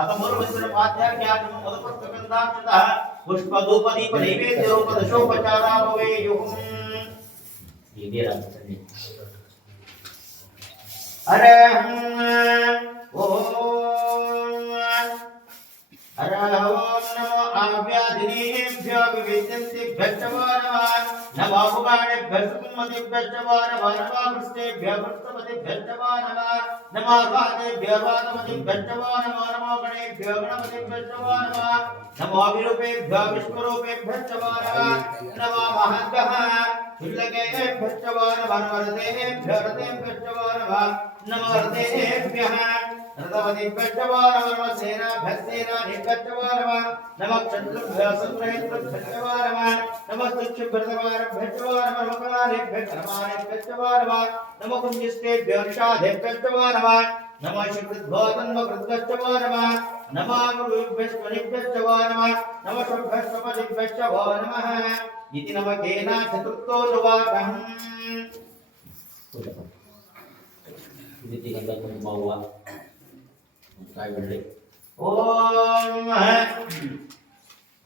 अतमुर्वस्त्र पाद्याख्यातं मधुपत्रकन्दाक्षतः पुष्पधूपदीप नैवेद्यरूपदशोपचारा भवेयुः। हरहं नमो आव्याधिनेभ्यो विवेद्यन्तेभ्यो नमो भुवानेभ्यः सुमतिभ्यो नमो पृष्ठेभ्यः पृष्ठपतिभ्यो नमो वादेभ्यो वादपतिभ्यो नमो गणेभ्यो गणपतिभ्यो नमो विरूपेभ्यो विष्णुरूपेभ्यो नमो महद्भः शुल्लकेभ्यो नमो वरदेभ्यो रतेभ्यो नमो रतेभ्यः रतवतिभ्यो नमो सेनाभ्यस्तेनाभ्यो नमः क्षत्रुभ्यो संग्रहेभ्यो नमः तुच्छभृतवारभ्यो नमः कलालेभ्यो नमः कुञ्जिष्टेभ्यो निषादेभ्यो नमः शुभृद्भोतन्वकृद्भ्यो नमः गुरुभ्यश्वनिभ्यो नमः शुभ्यश्वपदिभ्यो नमः इति नमः केना चतुर्थो नुवाकम्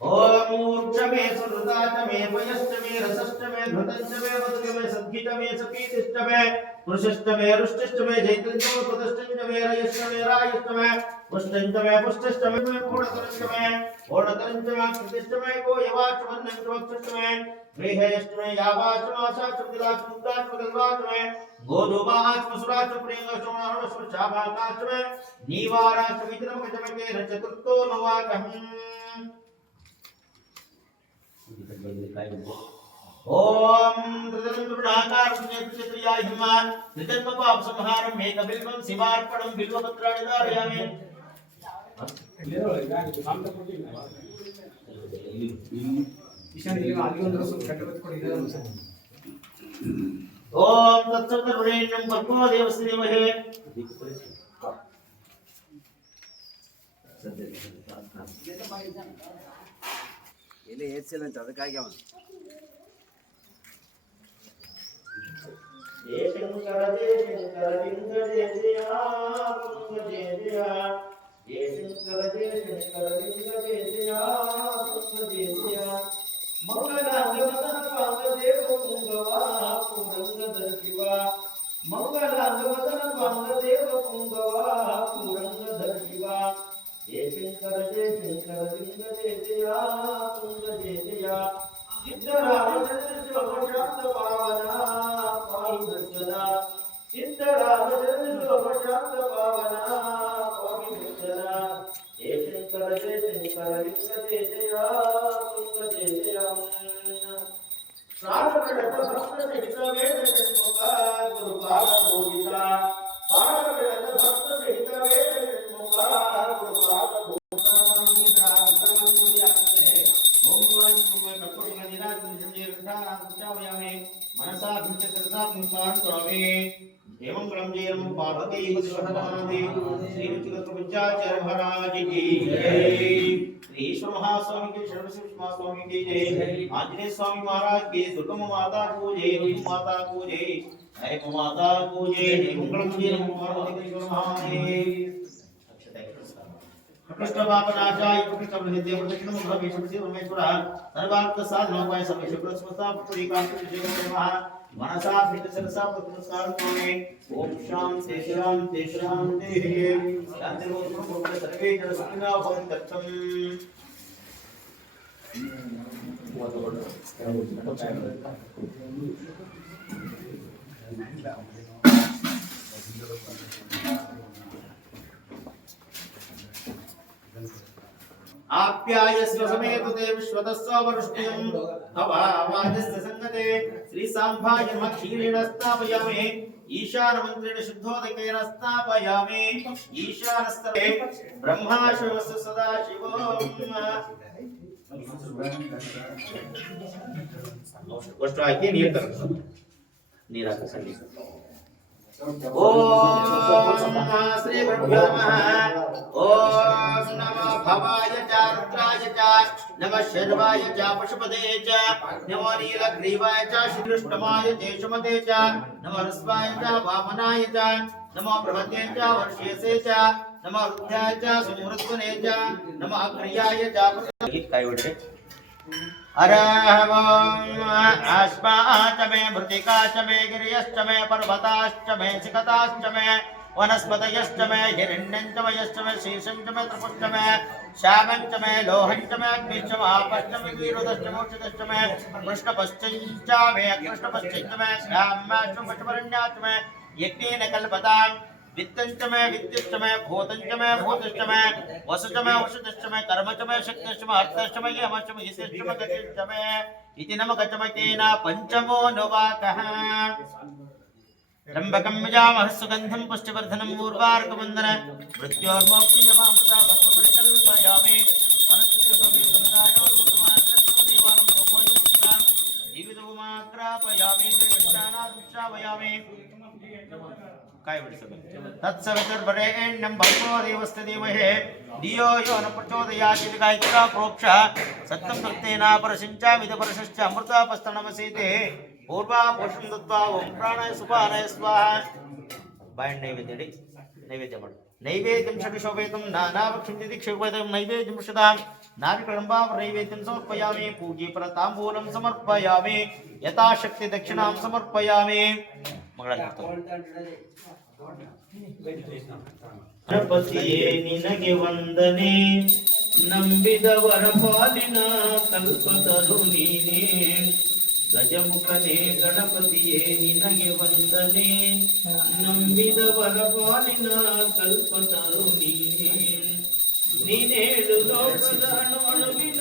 ओम ऊर्जमे सुरदाचमे पयश्चमे रसश्चमे घृतश्चमे वदगमे सद्गीतमे सपीतिश्चमे पुरुषश्चमे रुष्टिश्चमे जैतन्यमे पदश्चमे रयश्चमे रायश्चमे पुष्टश्चमे पुष्टश्चमे पूर्णतरश्चमे पूर्णतरश्चमे कृतिश्चमे गोयवाचमन्नश्चमे गृहेश्चमे यावाचमासाचमदिलाचमुद्दाचमदल्वाचमे गोधूमाचमसुराचप्रियंगश्चमनारुणश्चाभाकाश्चमे नीवाराचमित्रमकचमके चतुर्थो नवाकम् ओम त्रिदंडुडाकार पुण्यक्षेत्रियाय नमः त्रिजन्मपाप संहारं मे कपिलवं शिवार्पणं बिल्वपत्राणि धारयामि ओम तत्सवितुर्वरेण्यं भर्गो देवस्य धीमहि ಇಲ್ಲಿ ಏರ್ಸೆಲ್ ಅದಕ್ಕಾಗಿ ಅವನು जय शंकर लिंग जय जया लिंग जय जया जय शंकर लिंग जय जया लिंग जय जया मंगलांगवदन पांगदेव पुंगवा पुरंगदर शिवा मंगलांगवदन पांगदेव पुंगवा पुरंगदर शिवा जय शंकर लिंग जय जया लिंग जय जया सिद्धरामचंद्र शांत पावना पाई भजना सिद्धरामचंद्र शांत पावना पाई भजना जय शंकर लिंग जय जया लिंग जय जया सारपड़त भक्त सहित वेद षण्मुख गुरुपाद पूजिता सारपड़त भक्त सहित वेद षण्मुख गुरुपाद मनसा एवं क्रमजेयं पार्वती पुष्पहनादि श्री रुचिकपुंजाचार्य महाराज की जय श्री ईश्वर महास्वामी की शरण शिव महास्वामी की जय आंजनेय स्वामी महाराज की दुर्गम माता को जय माता को जय जय माता को जय मंगलम जय पार्वती ईश्वर महादेव कृष्णपापनाशाय कृष्णप्रसिद्धे प्रदक्षिणं भवेशुद्धि परमेश्वरः सर्वार्थ साधनोपाय सर्वेश्वरस्मता पुरीकांत विजयः मनसा भीतसरसा नमस्कारं करोमि ओम शांति शांति शांति शांति बोधनं सर्वे जन भवन्तम् आप्यायस्व समेत ते विश्वतस्व वरुष्ण्यं तवावाजस्य संगते श्री सांभाय मक्षीरेण स्थापयामि ईशानमन्त्रेण शुद्धोदकेन स्थापयामि ईशानस्तरे ब्रह्माशवस्य सदाशिवो वस्तु आके नीर कर नीरा का संगीत ओम श्री गुरुभ्यो नमः ओम नमः भवाय च रुद्राय च नमः शर्वाय च पशुपते च नमो नीलग्रीवाय च श्रीकृष्णमाय च शुमते च नमः ऋष्वाय च वामनाय च नमो बृहते च वर्ष्यसे च नमः वृद्धाय च समूर्ध्वने च नमः क्रियाय च काय बिड्रे अस्माच मे मृत्तिकाच मे गिर्यश्च मे पर्वताश्च मे शिखताश्च मे वनस्पतयश्च मे हिरण्यञ्च मे यश्च मे शीर्षञ्च मे तपश्च मे श्यामञ्च मे लोहञ्च मे अग्निश्च मे आपश्च मे वीरुदश्च मोक्षदश्च मे कृष्णपश्चञ्च मे कृष्णपश्चञ्च मे श्यामाश्च पशुपरण्याश्च मे यज्ञेन कल्पताम् वित्तञ्च मे विद्युश्च मे भूतञ्च मे भूतश्च मे वसुश्च मे वसुश्च मे कर्मच मे शक्तिश्च मे अर्थश्च मे यमश्च मे यशश्च मे गतिश्च मे इति नमकचमकेन पञ्चमो नुवाकः त्र्यम्बकं यजामः सुगन्धिं पुष्टिवर्धनं उर्वारुकवन्दन मृत्योर्मोक्षीयमामृता भस्मपरिकल्पयामि वनस्पतिशोभे सन्दायोर्मुक्तमाग्रस्तदेवानं सोपोजमुक्तिदां जीवितोमाग्रापयामि श्रीकृष्णानादिश्रावयामि काय बिडिसಬೇಕು तत्सवितुर्वरेण्यं भर्गो देवस्य धीमहि धियो यो न प्रचोदयात् इति गायत्र्या प्रोक्ष सत्यं सत्येन परशिञ्चामिति परशश्च अमृतापस्तनमसीते पूर्वा पुरुषं दत्त्वा ओं प्राणाय सुपानाय स्वाहा बायण्ड नैवेद्यडि नैवेद्य माडु नैवेद्यं षड्शोपेतं नानाभक्षं दिदिक्षोपेतं नैवेद्यं षदां नारिकळम्बा नैवेद्यं समर्पयामि पूज्यप्रताम्बूलं समर्पयामि यथाशक्ति दक्षिणां समर्पयामि ಗಣಪತಿಯೇ ನಿನಗೆ ವಂದನೆ ನಂಬಿದವರ ಪಾಲಿನ ಕಲ್ಪತರು ನೀನೇ ಗಜಮುಖನೇ ಗಣಪತಿಯೇ ನಿನಗೆ ವಂದನೆ ನಂಬಿದವರ ಪಾಲಿನ ಕಲ್ಪತರು ನೀನೇ ನೀನೇಳು ಲೋಕದ ಅಣುವಿನ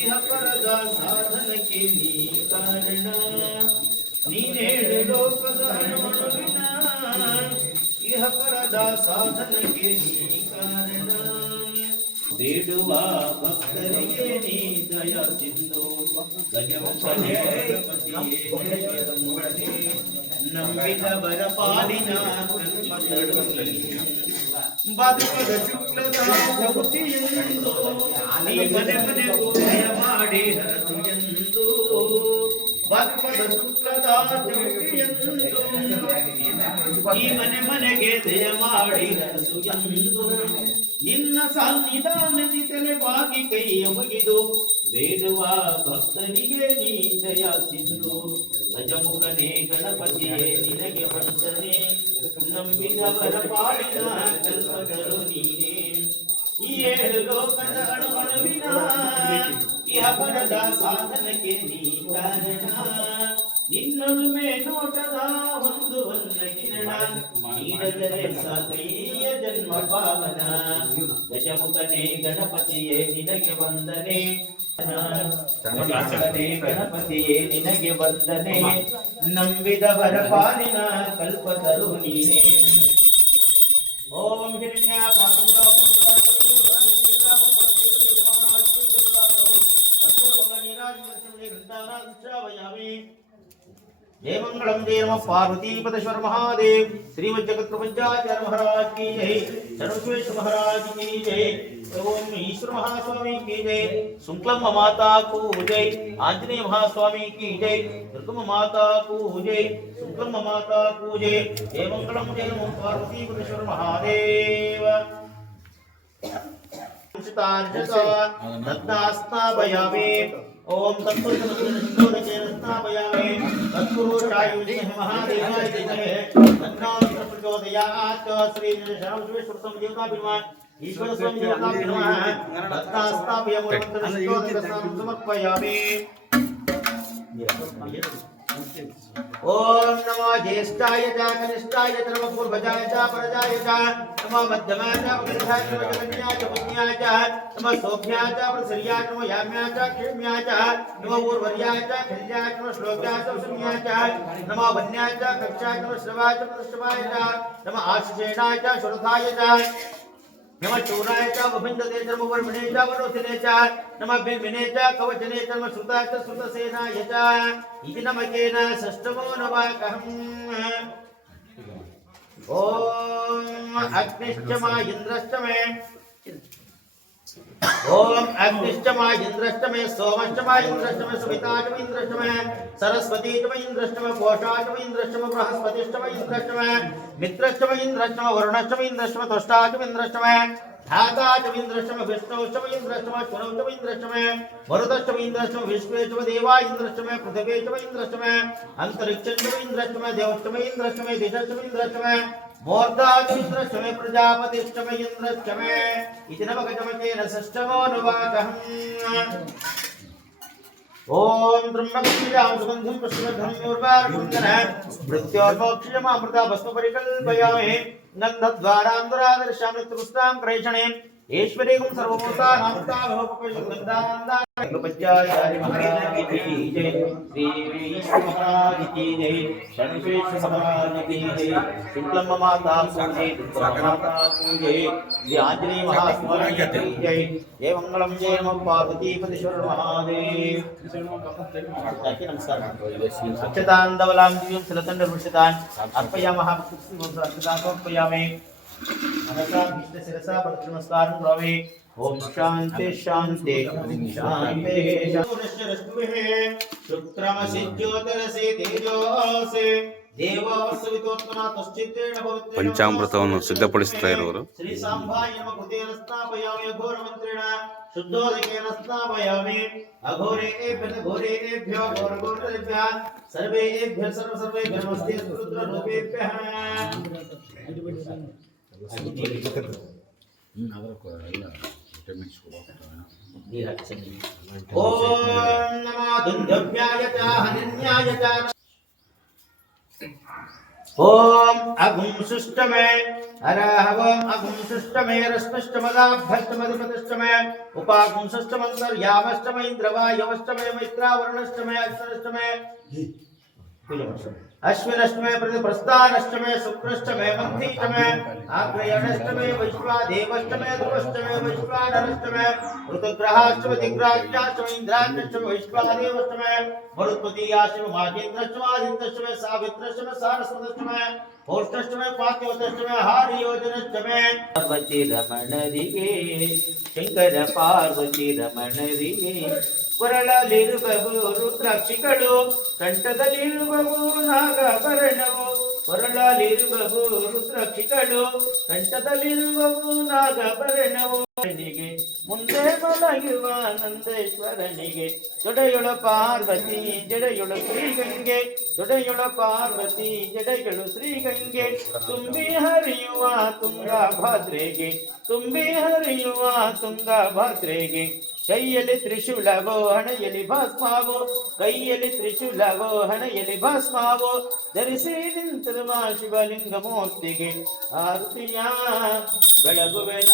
ಇಹ ಪರದ ಸಾಧನಕ್ಕೆ ನೀ ಕಾರಣ ನೀನೇಳು ಲೋಕದ ಅಣುವಿನ ಇಹ ಪರದ ಸಾಧನಕ್ಕೆ ನೀ ಕಾರಣ ಬೇಡುವ ಭಕ್ತರಿಗೆ ನೀ ದಯ ಸಿಂಧು ಗಜಮುಖನೇ ಗಣಪತಿಯೇ ನಂಬಿದವರ ಪಾಲಿನ ಕಲ್ಪತರು ಬದುಕದ ಶುಕ್ಲದ ಜ್ಯೋತಿಯೆಂದು ನೀ ಮನೆ ಮನೆಗೂ ದಯ ಮಾಡಿ ಹರಸು ಎಂದು ಬದುಕದ ಶುಕ್ಲದ ಜ್ಯೋತಿಯೆಂದು ಈ ಮನೆ ಮನೆಗೆ ದಯ ಮಾಡಿ ಹರಸು ಎಂದು ನಿನ್ನ ಸನ್ನಿಧಾನದಿ ತಲೆಬಾಗಿ ಕೈಯ ಮುಗಿದು ಬೇಡುವ ಭಕ್ತರಿಗೆ ನೀ ದಯ ಸಿಂಧು ಗಜಮುಖನೇ ಗಣಪತಿಯೇ ನಿನಗೆ ವಂದನೆ ನಂಬಿದವರ ಪಾಲಿನ ಕಲ್ಪತರು ನೀನೇ ಈ ಏಳು ಲೋಕದ ಅಣುವಿನ ಇಹ ಪರದ ಸಾಧನಕ್ಕೆ ನೀ ಕಾರಣ ನಿನ್ನೊಲುಮೆ ನೋಟದ ಒಂದು ಕಿರಣ ನೀಡದರೆ ಸಾಕೈಯ ಜನ್ಮ ಪಾವನ ಗಜಮುಖನೇ ಗಣಪತಿಯೇ ನಿನಗೆ ವಂದನೆ ಗಣಪತಿಯೇ ನಿನಗೆ ವಂದನೆ ನಂಬಿದವರ ಪಾಲಿನ ಕಲ್ಪತರು ನೀನೇ ಓಂ ಹಿರಣ್ಯ जय मंगलम जय नमः पार्वती पदेश्वर महादेव श्रीमद जगत प्रपंचाचार्य महाराज की जय सर्वश्रेष्ठ महाराज की जय ओम ईश्वर महास्वामी की जय शुक्लम माता को जय आंजनेय महास्वामी की जय दुर्गम माता को जय शुक्लम माता को जय जय मंगलम जय नमः पार्वती पदेश्वर महादेव रत्नास्ताभयामि ओम तत्पुरुषोदकेन तत्पुरुषायुधे महादेवाय विद्महे तन्नो प्रचोदयात् श्री शरणविश्वतं देवताभिमान ईश्वर स्वामी देवताभिमान रत्नास्ताभयामि समर्पयामि ओम नमो ज्येष्ठाय च कनिष्ठाय च नमः पूर्वजाय च परजाय च नमः मध्यमाय च वक्रजाय च जगन्याय च पुण्याय च नमः सोभ्याय च प्रसर्याय च नमः याम्याय च क्षेम्याय च नमः पूर्वर्याय च खल्याय च नमः श्लोक्याय च संज्ञाय च नमः वन्याय च कक्षाय च नमः श्रवाय च प्रश्रवाय च नमः आशिषेणाय च शुरथाय च नमः चूराय च वभिन्दते च नमः वर्मणे च वरोधिने च नमः बिम्बिने च कवचने च नमः श्रुताय च श्रुतसेनाय च इति नमकेन षष्ठमो नवाकहम् ॐ अग्निश्च मा इन्द्रश्च मे ओम अग्निष्टमाय इंद्रष्टमे सोमष्टमाय इंद्रष्टमे सविताष्टमे इंद्रष्टमे सरस्वतीष्टमे इंद्रष्टमे पोषाष्टमे इंद्रष्टमे बृहस्पतिष्टमे इंद्रष्टमे मित्रष्टमे इंद्रष्टमे वरुणष्टमे इंद्रष्टमे त्वष्टाष्टमे इंद्रष्टमे धाताष्टमे इंद्रष्टमे विष्णुष्टमे इंद्रष्टमे स्वरूपष्टमे इंद्रष्टमे मरुतष्टमे इंद्रष्टमे विश्वेष्टमे देवा इंद्रष्टमे पृथिवीष्टमे इंद्रष्टमे अंतरिक्षष्टमे इंद्रष्टमे देवष्टमे इंद्रष्टमे दिशष्टमे इंद्रष्टमे मूर्धाचन्द्रष्टमे प्रजापतिष्टमे इंद्रष्टमे इति नवगजमकेन षष्ठमोऽनुवाकम् ओम ब्रह्मविद्यां सुगन्धिं पुष्पधर्म्योर्वारुणः मृत्योर्मोक्षयमामृता वस्तुपरिकल्पयामि गन्धद्वारान्तरादर्शामि त्रुष्टां प्रेषणे ईश्वरीं सर्वभूतानां महाराज की जय श्री विष्णु महाराज की जय शनिश्वेश्वर महाराज की जय शुक्लम माता पूजे माता पूजे श्री आंजनेय महास्वामी की जय जय मंगलम जय नमः पार्वती पतिश्वर महादेव नमस्कार अक्षतान् धवलां दिव्यं शिलतण्ड वृषितान् अर्पयामः अक्षतान् अर्पयामि मनसा भीष्ट शिरसा नमस्कारं करोमि ओम शांति शांति शांति शूरश्चरस्तुभिः शुक्रमसि ज्योतिरसि तेजोसि ದೇವವಸ್ಸುವಿತೋತ್ಮನ ತಶ್ಚಿತ್ತೇನ ಭವತ್ರೇಣ ಪಂಚಾಮೃತವನ್ನು ಸಿದ್ಧಪಡಿಸ್ತಾ ಇರುವರು ಶ್ರೀ ಸಾಂಬಾಯ ನಮಃ ಕೃತೇನ ಸ್ನಾಪಯಾಮಿ ಅಘೋರ ಮಂತ್ರೇಣ ಶುದ್ಧೋದಕೇನ ಸ್ನಾಪಯಾಮಿ ಅಘೋರೇಭ್ಯೋ ಘೋರಘೋರೇಭ್ಯಃ ಸರ್ವೇಭ್ಯಃ ಸರ್ವೇಭ್ಯಃ ನಮಸ್ತೆ ರುದ್ರ ರೂಪೇಭ್ಯಃ ಓಂ ನಮೋ ದುಂದುಭ್ಯಾಯ ಚ ಹನಿನ್ಯಾಯ ಚ ओम अगुम सुष्टमे अरहवम अगुम सुष्टमे रश्मिष्टमदाभष्टमधिपतिष्टमे उपागुम सुष्टमंतर्यामष्टमे इंद्रवायवष्टमे मैत्रावरुणष्टमे अक्षरष्टमे अश्विनष्टमे प्रतिप्रस्थानष्टमे शुक्रष्टमे मन्थीष्टमे आग्रयणष्टमे वैश्वादेवष्टमे ध्रुवष्टमे वैश्वानरष्टमे ऋतुग्रहाष्टमे दिग्राज्याष्टमे इंद्राष्टमे वैश्वादेवष्टमे मरुत्पतीयाष्टमे माहेन्द्रष्टमे सावित्रष्टमे सारस्वतष्टमे पौष्टष्टमे पात्योतष्टमे हारियोजनष्टमे पार्वती रमणरिगे शंकर पार्वती रमणरिगे ಕೊರಳಲಿರುವವು ರುದ್ರಾಕ್ಷಿಗಳು ಕಂಠದಲ್ಲಿರುವವು ನಾಗಾಭರಣವು ಕೊರಳಲಿರುವವು ರುದ್ರಾಕ್ಷಿಗಳು ಕಂಠದಲ್ಲಿರುವವು ನಾಗಾಭರಣವು ಮುಂದೆ ಮಲಗಿರುವ ನಂದೇಶ್ವರನಿಗೆ ಜೊಡೆಯೊಳ ಪಾರ್ವತಿ ಜಡೆಯೊಳ ಶ್ರೀಗಂಗೆ ಜೊಡೆಯೊಳ ಪಾರ್ವತಿ ಜಡೆಗಳು ಶ್ರೀಗಂಗೆ ತುಂಬಿ ಹರಿಯುವ ತುಂಗಭದ್ರೆಗೆ ತುಂಬಿ ಹರಿಯುವ ತುಂಗಭದ್ರೆಗೆ ಕೈಯಲ್ಲಿ ತ್ರಿಶೂಲವೋ ಹಣೆಯಲ್ಲಿ ಭಸ್ಮಾವೋ ಕೈಯಲ್ಲಿ ತ್ರಿಶೂಲವೋ ಹಣೆಯಲ್ಲಿ ಭಸ್ಮಾವೋ ಧರಿಸಿ ನಿಂತಿರುವ ಶಿವಲಿಂಗ ಮೂರ್ತಿಗೆ ಆರತಿಯ ಬೆಳಗುವೆನ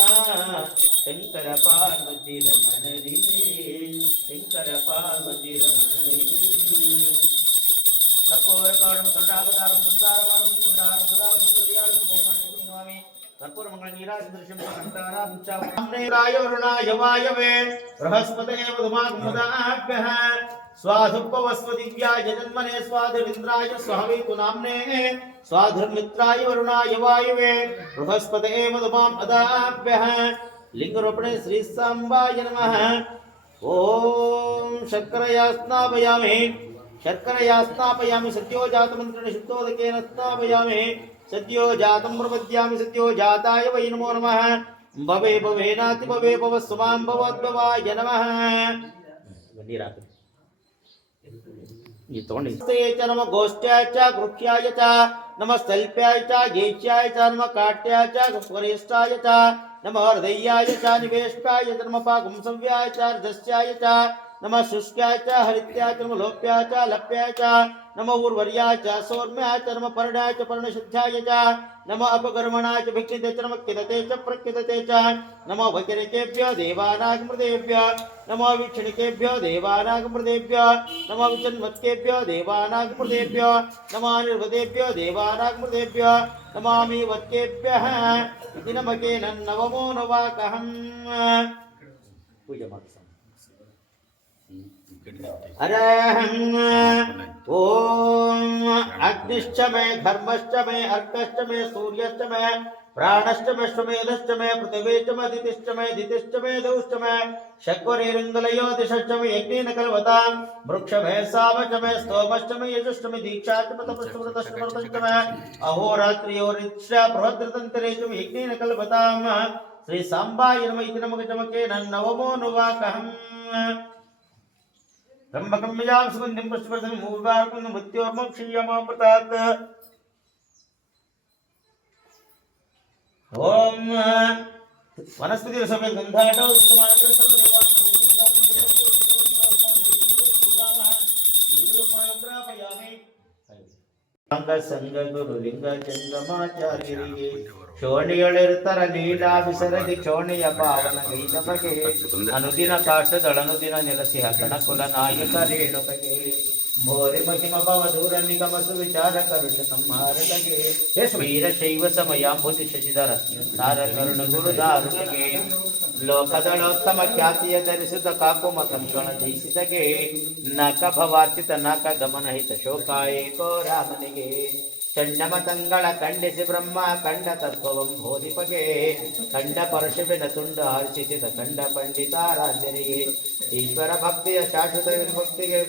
ಶಂಕರ ಪಾರ್ವತಿ ರಮಣರಿಗೆ ಶಂಕರ ಪಾರ್ವತಿ ರಮಣರಿಗೆ ಕರ್ಪೂರ ಕಾರಣಂ ಕರುಣಾವತಾರಂ ಸಂಸಾರವಾರಂ ಸಿದ್ಧಾರಂ ಸದಾಶಿವರಿಯಾರಂ ಭೂಮಿ कर्पूर मंगल नीराजदृश्यं कंठारां च नाम्नेराय वरुणाय वायवे बृहस्पतये मधुमागमुदाभ्यः स्वाधुपवस्वदिव्याय जन्मने स्वाधुरिन्द्राय स्वहवितु नाम्ने स्वाधुर्मित्राय वरुणाय वायवे बृहस्पतये मधुमाम् अदाभ्यः लिंगरूपिणे श्री सांबाय नमः ओम शर्करया स्नापयामि शर्करया स्नापयामि सद्यो जातमन्त्रेण शुद्धोदकेन स्नापयामि सद्यो जातं प्रपद्यामि सद्यो जाताय वै नमो नमः भवे भवेनाति भवे भवस्वां भवद्भवाय नमः ये च नमः गोष्ठ्याय च गृह्याय च नमः स्थल्प्याय च गेच्याय च नमः काट्याय च वरिष्ठाय च नमः हृदयाय च निवेष्टाय च नमः पागुंसव्याय च रजस्याय च नमः शुष्क्याय च हरित्याय च नमः लोप्याय च लप्याय च नमः उर्वर्याय च सौम्याय च नमः पर्णाय च पर्णशुद्धाय च नमः अपकर्मणाय च भिक्षिते च नमः किदते च प्रकिदते च नमः वैकरिकेभ्यो देवानागमृतेभ्यो नमः वीक्षणिकेभ्यो देवानागमृतेभ्यो नमः विचन्मत्केभ्यो देवानागमृतेभ्यो नमः निर्वतेभ्यो देवानागमृतेभ्यो नमामि वत्केभ्यः इति नमकेन नवमो नवाकहम् पूजा माता अरहं ओम अग्निश्च मे धर्मश्च मे अर्कश्च मे सूर्यश्च मे प्राणश्च मे पृथिवी च मे दितिश्च मे दौश्च मे शक्वरेरिन्दलयो दिशश्च मे यज्ञेन कल्वतां वृक्षमे साम च मे स्तोमश्च मे यजुश्च मे दीक्षा च मे तपश्च व्रतश्च व्रतश्च मे अहोरात्र्योरिश्च बृहद्रतन्तरे च मे यज्ञेन कल्वतां श्री सांबाय नमः इति नमः नवमो नुवाकहम् त्र्यम्बकं यजामहे सुगन्धिं पुष्टिवर्धनं मूर्धार्कुं मृत्योर्मुक्षीयमामृतात् ओम वनस्पति रसमें गंधाटो उत्तमानंद सर्वदेवानां अंग संग गुरु लिंग चंद्रमाचार्यರಿಗೆ ಶೋಣಿಯೊಳಿರ್ತರ ಲೀಲಾ ವಿಸರದಿ ಕ್ಷೋಣಿಯ ಪಾವನ ಗೈನಮಗೆ ಅನುದಿನ ಕಾಷ್ಟದಳನುದಿನ ನೆಲಸಿ ಹಕಣ ಕುಲ ನಾಯಕ ರೇಣುಕಗೆ ಭೋರಿ ಮಹಿಮ ಭವ ದೂರ ನಿಗಮ ಸುವಿಚಾರ ಕರುಷ ಸಂಹಾರಕಗೆ ವೀರ ಶೈವ ಸಮಯಾಂಬುತಿ ಶಶಿಧರ ತಾರ ಕರುಣ ಗುರುದಾರುಗೆ ಲೋಕದಳೋತ್ತಮ ಖ್ಯಾತಿಯ ಧರಿಸಿದ ಕಾಕುಮ ಕಂಕಣ ಜಯಿಸಿದಗೆ ನಕ ಭವಾರ್ಚಿತ ನಕ ಗಮನಹಿತ ಶೋಕಾಯೇಕೋ ರಾಮನಿಗೆ ಚಂಡಮತಂಗಳ ಖಂಡಿಸಿ ಬ್ರಹ್ಮ ಕಂಡ ತತ್ವವಂ ಬೋಧಿಪಗೆ ಕಂಡ ಪರಶುವಿನ ತುಂಡ ಹರ್ಷಿಸಿದ ಕಂಡ ಪಂಡಿತಾರಾಧ್ಯರಿಗೆ ಈಶ್ವರ ಭಕ್ತಿಯ ಶಾಶ್ವತ ವಿಭಕ್ತಿಗೆ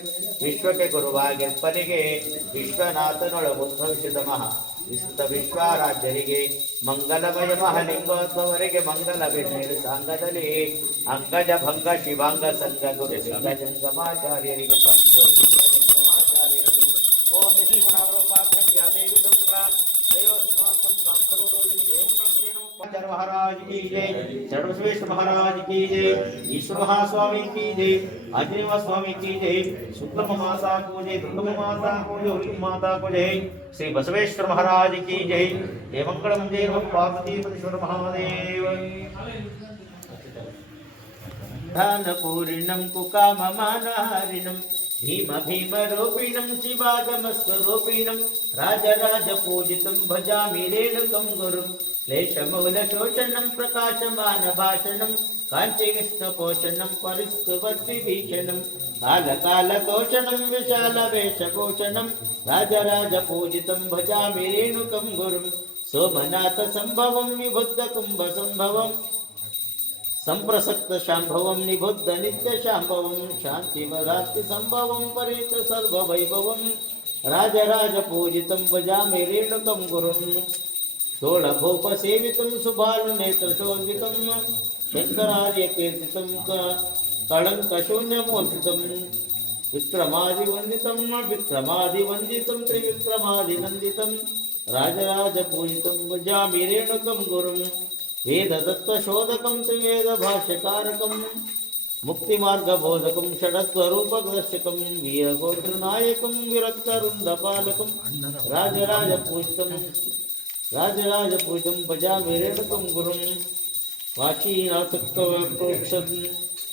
ವಿಶ್ವಕ್ಕೆ ಗುರುವಾಗಿರ್ಪನಿಗೆ ವಿಶ್ವನಾಥನೊಳ ಉದ್ಭವಿಸಿದ ಮಹಾ ವಿಸ್ತೃತ ವಿಶ್ವಾರಾಧ್ಯರಿಗೆ ಮಂಗಲಮಯ ಮಹಲಿಂಗೋದ್ಭವರಿಗೆ ಮಂಗಲವೆನ್ನೇಳು ಸಾಂಗದಲ್ಲಿ ಅಂಗಜ ಭಂಗ ಶಿವಾಂಗ ಸಂಗ ಗುರು ಸಿಂಗ ಜಂಗಮಾಚಾರ್ಯರಿಗೆ ओम श्रीमणावरोपाभ्यं व्यादेवी दुर्गला दैवसुभासं सांतरोदयं जयमंगलम जयनम पंचर महाराज की जय सर्वश्रेष्ठ महाराज की जय ईश्वर महास्वामी की जय आंजनेय स्वामी की जय शुक्ल माता को जय दुर्गा माता को जय होली माता को जय श्री बसवेश्वर महाराज की जय जयमंगलम जयनम पार्वती परमेश्वर महादेव धन पूर्णं कुकाममानहरिणं भीम भीम रूपिणं शिवागम स्वरूपिणं राजराज पूजितं भजामि रेणुकं गुरुं क्लेशमूल शोषणं प्रकाशमान भाषणं कांची विष्णुपोषणं परिस्तुवद्विभीषणं कालकालतोषणं विशाल वेशभूषणं राजराज पूजितं भजामि रेणुकं गुरुं सोमनाथ संभवं विबुद्ध कुंभ संभवं संप्रसक्त शांभवं निबुद्ध नित्य शांभवं शांतिमदाप्ति संभवं परित सर्व वैभवं राजराज पूजितं भजामि रेणुकं गुरुं षोडभूप सेवितं सुबाल नेत्र शोभितं शंकरार्य कीर्तितं कलंक शून्यमूर्तितं विक्रमादिवंदितं त्रिविक्रमादिनंदितं राजराज पूजितं भजामि रेणुकं गुरुं वेद तत्व शोधकं त्रिवेद भाष्यकारकं मुक्ति मार्ग बोधकं षडत्वरूपक दर्शकं वीरगोत्रनायकं विरक्तरुंडपालकं राजराज पूजितं भजामि रेणुकं गुरुं वाचीनासक्तवक्षं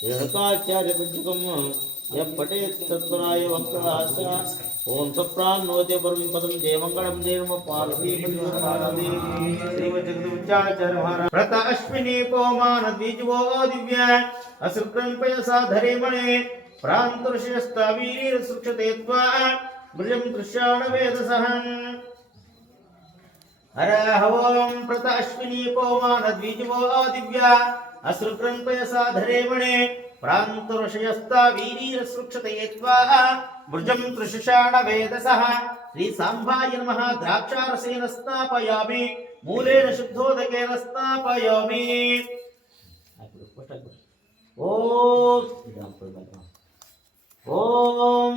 रेणुकाचार्य पंचकं यः पठेत् तत्पराय वक्तासा ओम सप्रान्नोदय परम पदम जयमंगलम जयम पार्वती श्री जगदुच्चाचर महाराज व्रत अश्विनी पौमान द्विजवो दिव्य असुक्रं पयसा धरे मणे प्रांतुर्षयस्ता वीर सुक्षते त्वा ब्रजं तृष्याण वेदसः हरः ओम व्रत अश्विनी पौमान द्विजवो दिव्य असुक्रं पयसा धरे मणे प्रांतुर्षयस्ता वीर सुक्षते त्वा भुजं तृषाण वेदसः श्री सांबाय नमः द्राक्षारसेन स्नापयामि मूलेन शुद्धोदकेन स्नापयामि ओम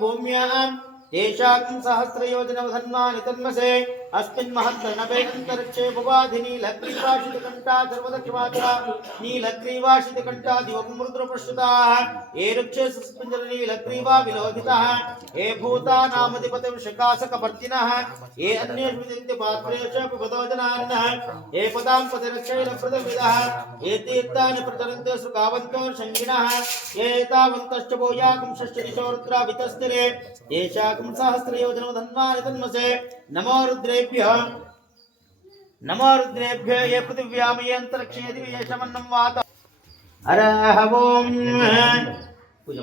भूम्यां येषां सहस्रयोजनवधन्वानि तन्मसे अस्मिन् महत्तनवे अन्तरिक्षे भुवाधिनी लक्रीवाशितकण्ठा सर्वदक्षिमात्रा नीलग्रीवाशितकण्ठा दिवमुद्रप्रश्रुताः ये वृक्षे सुस्पिञ्जरनीलग्रीवा विलोहिताः ये भूतानामधिपतिर्षकासकपर्तिनः ये अन्येषु विदिन्ति पात्रेषु पिबतो जनान्नः ये पदां पतिरक्षैरप्रदविदः ये तीर्थानि प्रचरन्ते सुखावन्तो शङ्गिनः ये तावन्तश्च भूयागं षष्ठदिशोरुद्रा वितस्तिरे येषाकं सहस्रयोजनवधन्वानि तन्मसे नमो रुद्रेभ्य ये पृथिव्यां ये अन्तरिक्षे दिव्येशमन्नं वात हरः ओम पूजा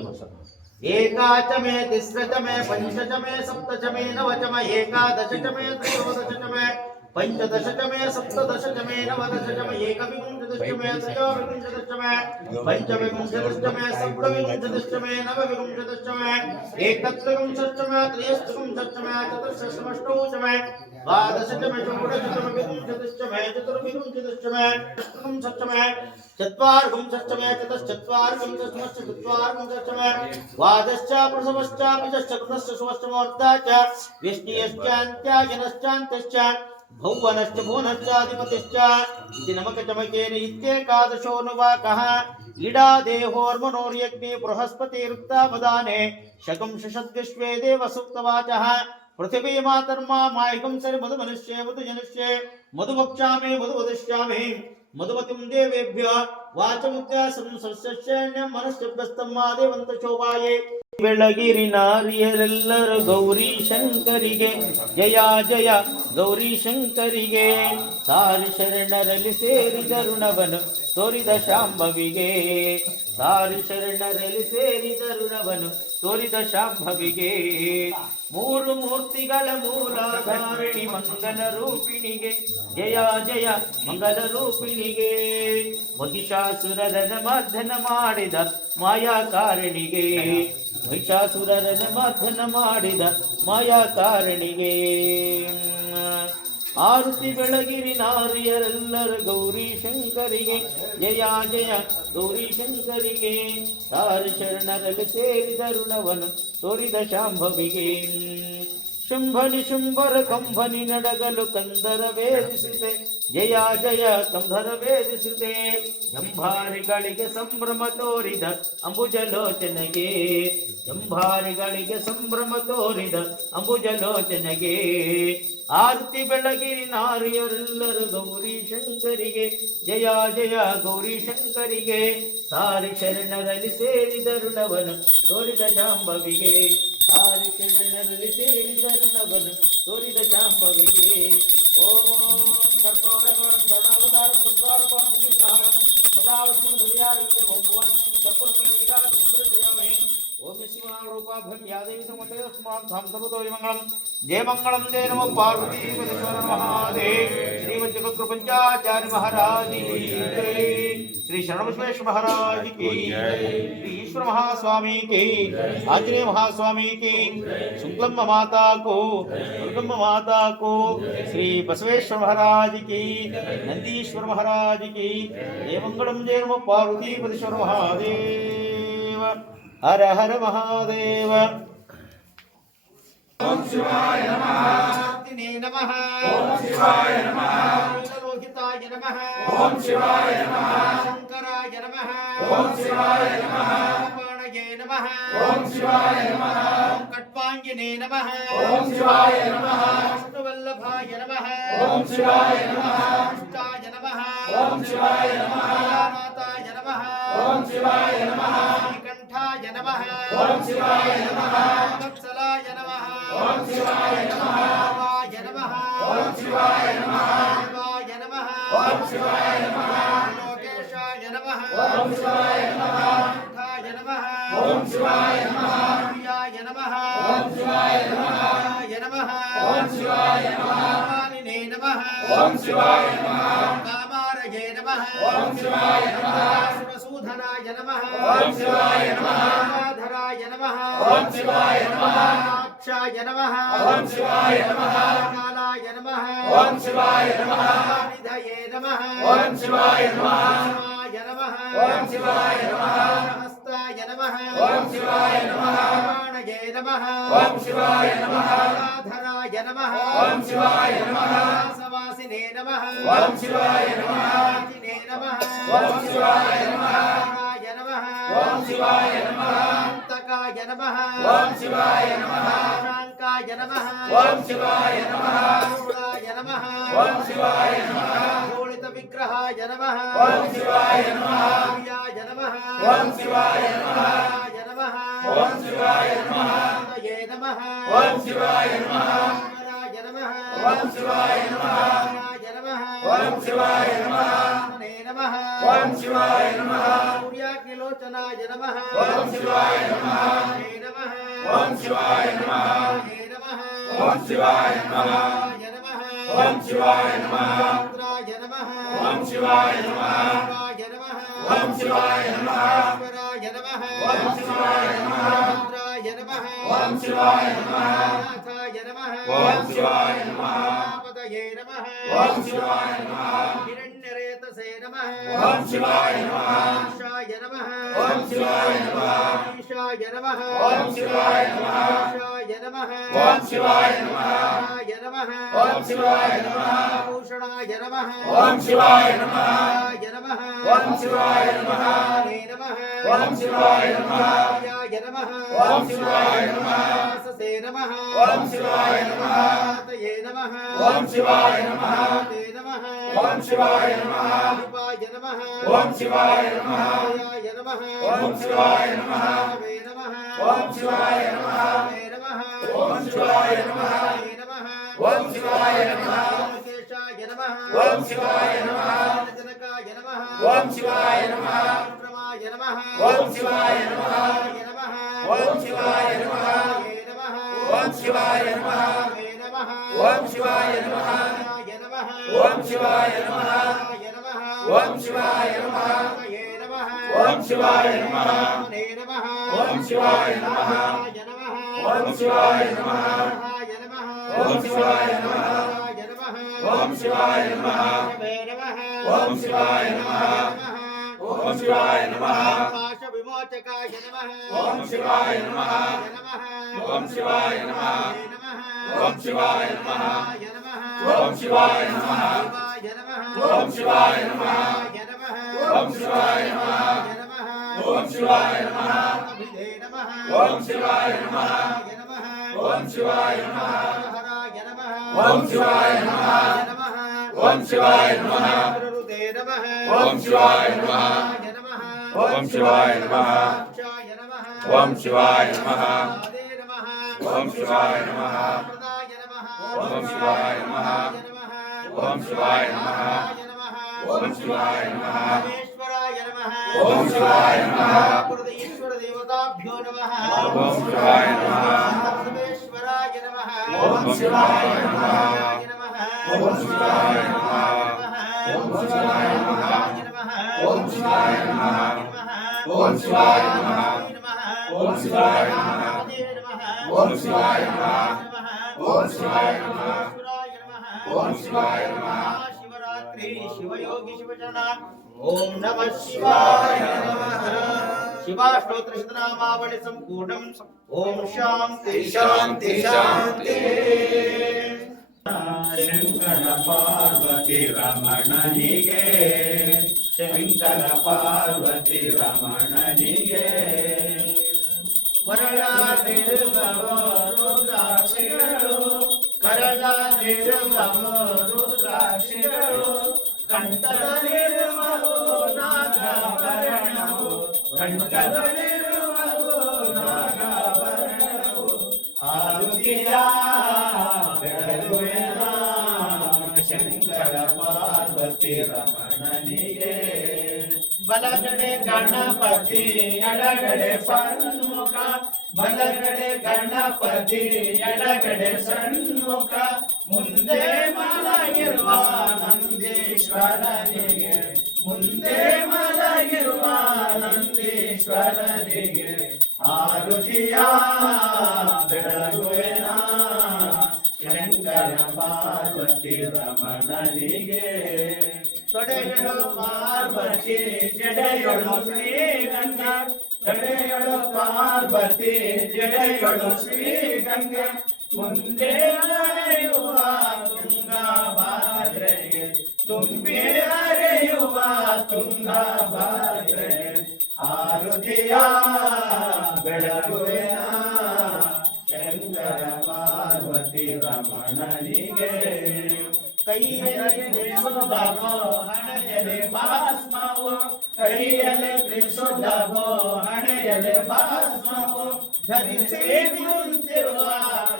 एका च मे तिस्र च मे पंच च मे सप्त च मे नव च मे एकादश च मे त्रयोदश च मे पंचदश च मे सप्तदश च मे नवदश च मे एकविंशतिश्च मे त्रयोविंशतिश्च मे पंचविंशतिश्च मे सप्तविंशतिश्च मे नवविंशतिश्च मे एकत्रिंशश्च मे त्रयस्त्रिंशश्च मे चतुष्षष्टौ च मे द्वादश च मे षोडश च मे विंशतिश्च मे चतुर्विंशतिश्च मे अष्टविंशश्च मे चत्वारिंशश्च मे चतुश्चत्वारिंशश्च चत्वारिंशश्च मे द्वादश्च प्रसवश्च बीजश्च कृतश्च सुवश्च मुहूर्तः च व्यष्टियश्चान्त्यायनश्चान्तश्च भुवनश्च भुवनश्चाधिपतिश्च इति नमकचमकेन इत्येकादशोऽनुवाकः इडा देहोर्मनोर्यज्ञे बृहस्पतिरुक्तावदाने शकं शशद्विश्वे देवसुप्तवाचः पृथिवी मातर्मा मायिकं सरिमधुमनुष्ये मधुजनुष्ये मधुभक्षामि मधुवदिष्यामि मधुमतिं देवेभ्यो वाचमुद्यासं सस्यश्रेण्यं मनुष्यभ्यस्तं मा देवन्त ಶೋಭಾಯೇ ಬೆಳಗಿರಿ ನಾರಿಯರೆಲ್ಲರೂ ಗೌರಿ ಶಂಕರಿಗೆ ಜಯ ಜಯ ಗೌರಿ ಶಂಕರಿಗೆ ಸಾರಿ ಶರಣರಲ್ಲಿ ಸೇರಿದರು ನವನು ತೋರಿದ ಶಾಂಭವಿಗೆ ಸಾರಿ ಶರಣರಲ್ಲಿ ಸೇರಿದರು ನವನು ತೋರಿದ ಶಾಂಭವಿಗೆ ಮೂರು ಮೂರ್ತಿಗಳ ಮೂಲಾಧಾರಿಣಿ ಮಂಗಲ ರೂಪಿಣಿಗೆ ಜಯ ಜಯ ಮಂಗಲ ರೂಪಿಣಿಗೆ ಮಹಿಷಾಸುರರನ ಮರ್ದನ ಮಾಡಿದ ಮಾಯಾಕಾರಣಿಗೆ ಮಹಿಷಾಸುರರನ ಮರ್ದನ ಮಾಡಿದ ಮಾಯಾಕಾರಣಿಗೆ ಆರುತಿ ಬೆಳಗಿರಿ ನಾರಿಯರೆಲ್ಲರ ಗೌರಿ ಶಂಕರಿಗೆ ಜಯ ಜಯ ಗೌರಿ ಶಂಕರಿಗೆ ಸಾರಿ ಶರಣರಲ್ಲಿ ಸೇರಿದರು ನವನು ತೋರಿದ ಶಾಂಭವಿಗೆ ಶುಂಭನಿ ಶುಂಭರ ಕಂಭನಿ ನಡಗಲು ಕಂದರ ವೇದಿಸಿದೆ ಜಯ ಜಯ ಕಂಧರ ವೇದಿಸಿದೆ ಜಂಭಾರಿಗಳಿಗೆ ಸಂಭ್ರಮ ತೋರಿದ ಅಂಬುಜಲೋಚನೆಗೆ ಜಂಭಾರಿಗಳಿಗೆ ಸಂಭ್ರಮ ತೋರಿದ ಅಂಬುಜಲೋಚನೆಗೆ ಆರತಿ ಬೆಳಗಿರಿ ನಾರಿಯರೆಲ್ಲರೂ ಗೌರಿ ಶಂಕರಿಗೆ ಜಯ ಜಯ ಗೌರಿ ಶಂಕರಿಗೆ ಸಾರಿ ಶರಣರಲ್ಲಿ ಸೇರಿದರು ನವನು ತೋರಿದ ಶಾಂಭವಿಗೆ ಸಾರಿ ಶರಣರಲ್ಲಿ ಸೇರಿದರು ನವನು ತೋರಿದ ಶಾಂಭವಿಗೆ ಓಂ ಕರ್ಪೂರಗೌರಂ ಗರುಡಾವತಾರಂ ಸುಂದರಾವತಾರಂ ಶ್ರೀಗ್ರಹಾರಂ ಸದಾವತಿ ಭುಜಾರಣ್ಯ ಭಗವಾನ್ ಕರ್ಪೂರಮಣೀರಾಜ ಜಯಮಹೇ ಓಂ ಶಿವಾರೂಪಾಭ್ಯಂ ಯಾದೇವಿ ಸಮುದಯ ಸ್ಮಾನ್ ಧಾಮಸಮುದೋ ಮಂಗಳಂ ಜಯ ಮಂಗಳಂ ಜಯ ನಮೋ ಪಾರ್ವತಿ ಪರಮೇಶ್ವರ ಮಹಾದೇವ್ ಶ್ರೀ ವಜ್ರಕೃಪಂಚಾಚಾರ್ಯ ಮಹಾರಾಜ की जय श्री शरणबसवेश्वर महाराज की श्री ईश्वर महास्वामी की आंजनेय महास्वामी की शुक्लम्मा माता को दुर्गम्मा माता को श्री बसवेश्वर महाराज की नंदीश्वर महाराज की जय मंगलम जय नमो पार्वती परमेश्वर महादेव हर हर महादेव ओम शिवाय नमः ओम शिवाय नमः लोहिताय नमः ओम शिवाय नमः शंकराय नमः ओम शिवाय नमः पाणये नमः ओम शिवाय नमः ओम कट्वांगिने नमः ओम शिवाय नमः विष्णुवल्लभाय नमः ओम शिवाय नमः अष्टाय नमः ओम शिवाय नमः नाथाय नमः ओम शिवाय नमः कंठाय नमः ओम शिवाय नमः वत्सलाय नमः ओम शिवाय नमः शिवाय नमः ओम शिवाय नमः शिवाय नमः ओम शिवाय नमः लोकेशाय नमः ओम शिवाय नमः कंठाय नमः ओम शिवाय नमः प्रियाय नमः ओम शिवाय नमः शिवाय नमः ओम शिवाय नमः कामिने नमः ओम शिवाय नमः कामारये नमः ओम शिवाय नमः शिवसूधनाय नमः ओम शिवाय नमः धराय नमः ओम शिवाय नमः अक्षाय नमः ओम शिवाय नमः कालाय नमः ओम शिवाय नमः निधये नमः ओम शिवाय नमः शिवाय नमः ओम शिवाय नमः हस्ताय नमः ओम शिवाय नमः प्राणये नमः ओम शिवाय नमः धराय नमः ओम शिवाय नमः सवासिने नमः ओम शिवाय नमः जिने नमः ओम शिवाय नमः राय नमः ओम शिवाय नमः तकाय नमः ओम शिवाय नमः शांकाय नमः ओम शिवाय नमः गरुडाय नमः ओम शिवाय नमः गोलित विग्रहाय नमः ओम शिवाय नमः प्रियाय नमः ओम शिवाय नमः राय नमः ओम शिवाय नमः हृदये नमः ओम शिवाय नमः राय नमः ओम शिवाय नमः राय नमः ओम शिवाय नमः हरे नमः ओम शिवाय नमः सूर्याग्निलोचनाय नमः ओम शिवाय नमः हे ಓಂ ಶಿವಾಯ ನಮಃ ಓಂ ಶಿವಾಯ ನಮಃ ಓಂ ಶಿವಾಯ ನಮಃ ಓಂ ಶಿವಾಯ ನಮಃ ಓಂ ಶಿವಾಯ ನಮಃ ಓಂ ಶಿವಾಯ ನಮಃ ಓಂ ಶಿವಾಯ ನಮಃ ಓಂ ಶಿವಾಯ ನಮಃ ಓಂ ಶಿವಾಯ ನಮಃ ಹಿರಣ್ಯರೇತಸೇ ನಮಃ ಓಂ ಶಿವಾಯ ನಮಃ ಶಾಯ ನಮಃ ಓಂ ಶಿವಾಯ ನಮಃ ಶಾಯ ನಮಃ ಓಂ ಶಿವಾಯ ನಮಃ ಶಾಯ ನಮಃ ಓಂ ಶಿವಾಯ ನಮಃ ಶಾಯ ನಮಃ ಓಂ ಶಿವಾಯ ನಮಃ ಭೂಷಣಾಯ ನಮಃ ಓಂ ಶಿವಾಯ ನಮಃ ಶಾಯ ನಮಃ ಓಂ ಶಿವಾಯ ನಮಃ ಹರೇ ನಮಃ ಓಂ ಶಿವಾಯ ನಮಃ ಯಾಯ ನಮಃ ಓಂ ಶಿವಾಯ ನಮಃ ಸಸೇ ನಮಃ ಓಂ ಶಿವಾಯ ನಮಃ ತಯೇ ನಮಃ ಓಂ ಶಿವಾಯ ನಮಃ ತೇ ನಮಃ ಓಂ ಶಿವಾಯ ನಮಃ ರೂಪಾಯ ನಮಃ ಓಂ ಶಿವಾಯ ನಮಃ ಯಾಯ ನಮಃ ಓಂ ಶಿವಾಯ ನಮಃ ವೇ ನಮಃ ಓಂ ಶಿವಾಯ ನಮಃ ವೇ ನಮಃ ಓಂ ಶಿವಾಯ ನಮಃ ವೇ ನಮಃ ಓಂ ಶಿವಾಯ ನಮಃ ವಿಶೇಷಾಯ ನಮಃ ಓಂ ಶಿವಾಯ ನಮಃ ಜನಕಾಯ ನಮಃ ಓಂ ಶಿವಾಯ ನಮಃ ಪ್ರಮಾಯ ನಮಃ ಓಂ ಶಿವಾಯ ನಮಃ ನಮಃ ಓಂ ಶಿವಾಯ ನಮಃ ವೇ ನಮಃ ಓಂ ಶಿವಾಯ ನಮಃ ವೇ ನಮಃ ಓಂ ಶಿವಾಯ ನಮಃ ಯಾಯ ನಮಃ ಓಂ ಶಿವಾಯ ನಮಃ ಯಾಯ ನಮಃ ಓಂ ಶಿವಾಯ ನಮಃ ಯೇ ನಮಃ ಓಂ ಶಿವಾಯ ನಮಃ ಹರೇ ನಮಃ ಓಂ ಶಿವಾಯ ನಮಃ ಯಾಯ ನಮಃ ಓಂ ಶಿವಾಯ ನಮಃ ಯಾಯ ನಮಃ ಓಂ ಶಿವಾಯ ನಮಃ ಯಾಯ ನಮಃ ಓಂ ಶಿವಾಯ ನಮಃ ವೇ ನಮಃ ಓಂ ಶಿವಾಯ ನಮಃ ಓಂ ಶಿವಾಯ ನಮಃ ಪಾಶ ವಿಮೋಚಕಾಯ ನಮಃ ಓಂ ಶಿವಾಯ ನಮಃ ನಮಃ ಓಂ ಶಿವಾಯ ನಮಃ ನಮಃ ಓಂ ಶಿವಾಯ ನಮಃ ನಮಃ ಓಂ ಶಿವಾಯ ನಮಃ ಶಿವಾಯ ನಮಃ ಓಂ ಶಿವಾಯ ನಮಃ ನಮಃ ಓಂ ಶಿವಾಯ ನಮಃ ನಮಃ ಓಂ ಶಿವಾಯ ನಮಃ ಅಭಿಧೇ ನಮಃ ಓಂ ಶಿವಾಯ ನಮಃ ನಮಃ ಓಂ ಶಿವಾಯ ನಮಃ ಹರಾಯ ನಮಃ ಓಂ ಶಿವಾಯ ನಮಃ ನಮಃ ಓಂ ಶಿವಾಯ ನಮಃ ಹೃದಯ ನಮಃ ಓಂ ಶಿವಾಯ ನಮಃ ನಮಃ ಓಂ ಶಿವಾಯ ನಮಃ ಶಾಯ ನಮಃ ಓಂ ಶಿವಾಯ ನಮಃ ಆದೇ ನಮಃ ಓಂ ಶಿವಾಯ ನಮಃ ಪ್ರದಾಯ ನಮಃ ಓಂ ಶಿವಾಯ ನಮಃ ನಮಃ ಓಂ ಶಿವಾಯ ನಮಃ ನಮಃ ಓಂ ಶಿವಾಯ ನಮಃ ಪರಮೇಶ್ವರಾಯ ನಮಃ ಓಂ ಶಿವಾಯ ನಮಃ ಈಶ್ವರ ದೇವತಾಭ್ಯೋ ನಮಃ ಓಂ ಶಿವಾಯ ನಮಃ ಪರಮೇಶ್ವರಾಯ ನಮಃ ಓಂ ಶಿವಾಯ ನಮಃ ನಮಃ ಓಂ ಶಿವಾಯ ನಮಃ ಓಂ ಶಿವಾಯ ನಮಃ ಓಂ ಶಿವಾಯ ನಮಃ ಓಂ ಶಿವಾಯ ನಮಃ ಓಂ ಶಿವಾಯ ನಮಃ ಓಂ ಶಿವಾಯ ನಮಃ ಓಂ ಶಿವಾಯ ನಮಃ ಓಂ ಶಿವಾಯ ನಮಃ ಶಿವರಾತ್ರಿ ಶಿವಯೋಗಿ ಶಿವಚರಣ ಓಂ ನಮಃ ಶಿವಾಯ ನಮಃ ಶಿವಾಷ್ಟೋತ್ರ ಶತನಾಮಾವಳಿ ಸಂಪೂರ್ಣಂ ಓಂ ಶಾಂತಿ ಶಾಂತಿ ಶಾಂತಿ ಶಂಕರ ಪಾರ್ವತಿ ರಮಣನಿಗೆ ಶಂಕರ ಪಾರ್ವತಿ ರಮಣನಿಗೆ ಕರಳಾದಿರುವವೋ ರುದ್ರಾಕ್ಷಿಗಳು ಕರಳಾದಿರುವವೋ ರುದ್ರಾಕ್ಷಿಗಳು ಕಂಠದಲ್ಲಿರುವವೋ ನಾಗಾಭರಣವು ಕಂಠದಲ್ಲಿರುವವೋ ನಾಗಾಭರಣವು ಆರುತಿಯ ಬೆಳಗುವೆನ ಶಂಕರ ಪಾರ್ವತಿ ರಮಣನಿಗೆ ಬಲಗಡೆ ಗಣಪತಿ ಎಡಗಡೆ ಸನ್ಮುಖ ಬಲಗಡೆ ಗಣಪತಿ ಎಡಗಡೆ ಸನ್ಮುಖ ಮುಂದೆ ಮಲಗಿರುವ ನಂದೀಶ್ವರನಿಗೆ ಮುಂದೆ ಮಲಗಿರುವ ನಂದೀಶ್ವರನಿಗೆ ಆರುತಿಯ ಬೆಳಗುವೆನ ಶಂಕರ ಪಾರ್ವತಿ ರಮಣನಿಗೆ ತೊಡೆಯಳು ಪಾರ್ವತಿ ಜಡೆಯಳು ಶ್ರೀಗಂಗ ತೊಡೆಯಳು ಪಾರ್ವತಿ ಜಡೆಯಳು ಶ್ರೀಗಂಗ ಮುಂದೆ ಹರಿಯುವ ತುಂಗಭದ್ರೆಗೆ ತುಂಬಿ ಹರಿಯುವ ತುಂಗಭದ್ರೆಗೆ ಆರುತಿಯ ಬೆಳಗುವೆನ ಶಂಕರ ಪಾರ್ವತಿ ರಮಣನಿಗೆ ಕೈಯಲ್ಲಿ ತ್ರಿಶೂಲವೋ ಹಣೆಯಲ್ಲಿ ಭಸ್ಮವು ಕೈಯಲ್ಲಿ ತ್ರಿಶೂಲವೋ ಹಣೆಯಲ್ಲಿ ಭಸ್ಮವು ಧರಿಸಿ ಕುಂತಿರುವ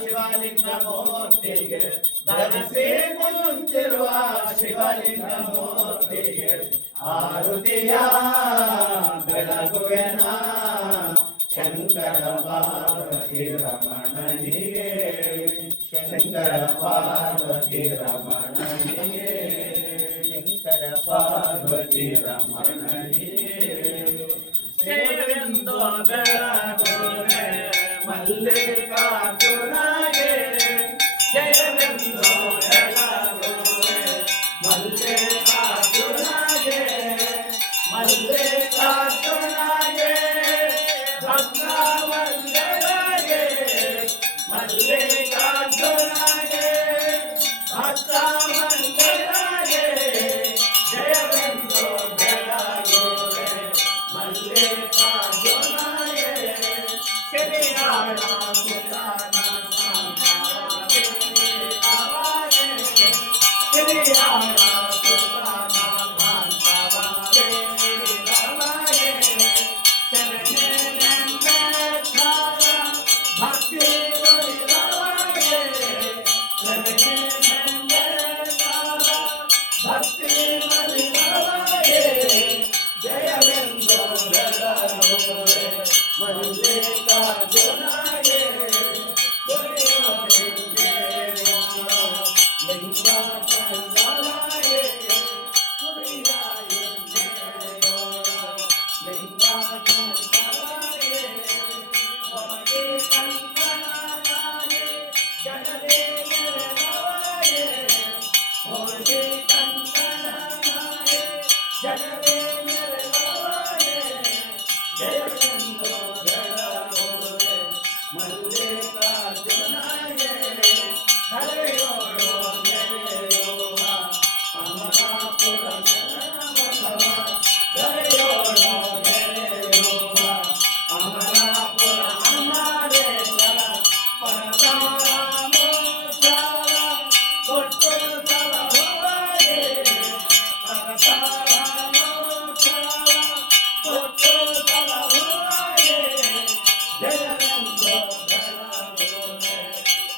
ಶಿವಲಿಂಗ ಮೂರ್ತಿಗೆ ಧರಿಸಿ ಕುಂತಿರುವ ಶಿವಲಿಂಗ ಮೂರ್ತಿಗೆ ಆರುತಿಯ ಬೆಳಗುವೆನ ಶಂಕರ ಪಾರ್ವತಿ ರಮಣನಿಗೆ ಶಂಕರ ಪಾರ್ವತಿ ರಮಣನಿಗೆ ಶಂಕರ ಪಾರ್ವತಿ ರಮಣನಿಗೆ ಸೇವೆಂದು ಬೆಳಗುವೆ ಮಲ್ಲಿಕಾರ್ಜುನಗೆ ಜಯವೆಂದು ಬೆಳಗುವೆ ಮಲ್ಲಿಕಾರ್ಜುನಗೆ ಮಲ್ಲಿಕಾರ್ಜುನಗೆ ಭಕ್ತವಂದನೆಗೆ ಮಲ್ಲಿಕಾರ್ಜುನಗೆ ಭಕ್ತವಂದನೆಗೆ ಜಯವೆಂದು ಬೆಳಗುವೆ ಮಲ್ಲಿಕಾರ್ಜುನಗೆ ಶನಿಯಾಳ ಸುತಾನ ಸಂಭಾವನೆ ಅವಾಗೆ ಶನಿಯಾಳ ಸುತಾನ ಭಾಂತವಾಗೆ ಅವಾಗೆ ಶರಣೆಂಬೆಚ್ಚಾರ ಭಕ್ತಿ ಒಲಿದವಾಗೆ ಶರಣೆಂಬೆಚ್ಚಾರ ಭಕ್ತಿ ಒಲಿದವಾಗೆ ಜಯವೆಂದು ಬೆಳಗುವೆ ಮಲ್ಲಿಕಾರ್ಜುನಗೆ ಲಿಂಗಾಚಲನಾಗೆ ಲಿಂಗಾಚಲನಾಗೆ ಹೋಗಿ ಕಂಕಣನಾಗೆ ಜಗದೇ ನೆರಳಾಗೆ ಹೋಗಿ ಕಂಕಣನಾಗೆ ಜಗದೇ ನೆರಳಾಗೆ ಜಯವೆಂದು ಬೆಳಗುವೆ ಮಲ್ಲಿಕಾರ್ಜುನಗೆ ಹರೆಯೋಡು ಮೆರೆಯುವ ಅಮರಾಪುರ ಜನಬಸವ ಹರೆಯೋಡು ಮೆರೆಯುವ ಅಮರಾಪುರ ಅಮರೇಶ್ವರ ಪರತಾರಾಮೋತ್ಸವ ಕೊಟ್ಟು ಸಲಹುವಗೆ ಪರತಾರಾಮೋತ್ಸವ ಕೊಟ್ಟು ಸಲಹುವಗೆ ಜಯವೆಂದು ಬೆಳಗುವೆ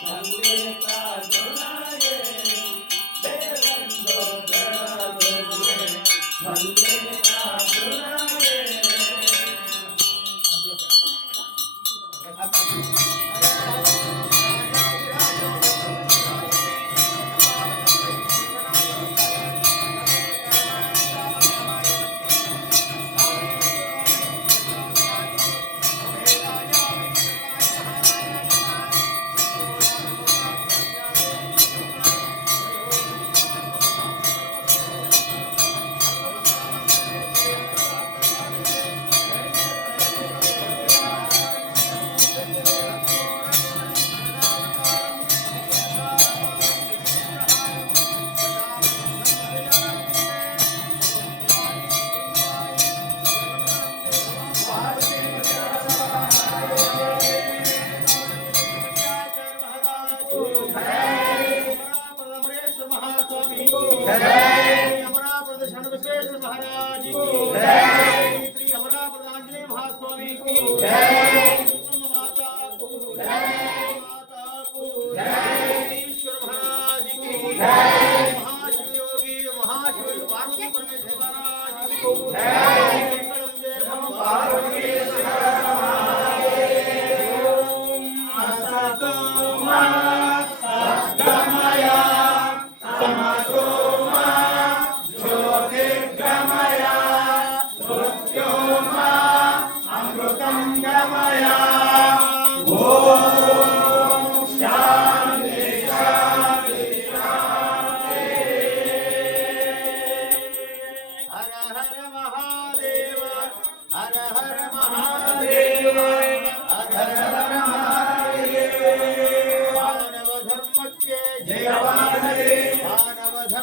ಮಲ್ಲಿಕಾರ್ಜುನಗೆ ಜಯವೆಂದು ಬೆಳಗುವೆ ಮಲ್ಲಿಕಾರ್ಜುನಗೆ अमरापुर शरणबसवेश्वर महाराज की जय। श्री अमरापुर आंजनेय महास्वामी की जय। माता को जय, माता को जय। ईश्वर महाराज की जय। महाशिव योगी महाशिव पार्वती परमेश्वर महाराज को जय। पार्वती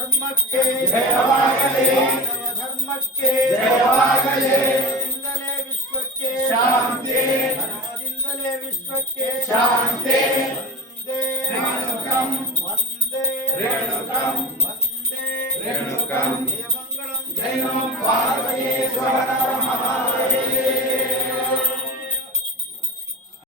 ಧರ್ಮಕ್ಕೆ ಜಯವಾಗಲಿ, ಮಾನವ ಧರ್ಮಕ್ಕೆ ಜಯವಾಗಲಿ, ಧರ್ಮದಿಂದಲೇ ವಿಶ್ವಕ್ಕೆ ಶಾಂತಿ, ಧರ್ಮದಿಂದಲೇ ವಿಶ್ವಕ್ಕೆ ಶಾಂತಿ. ವಂದೇ ರೇಣುಕಂ, ವಂದೇ ರೇಣುಕಂ, ವಂದೇ ರೇಣುಕಂ. ಜಯ ಮಂಗಳಂ, ಜಯ ಪಾರ್ವತೀಶ್ವರ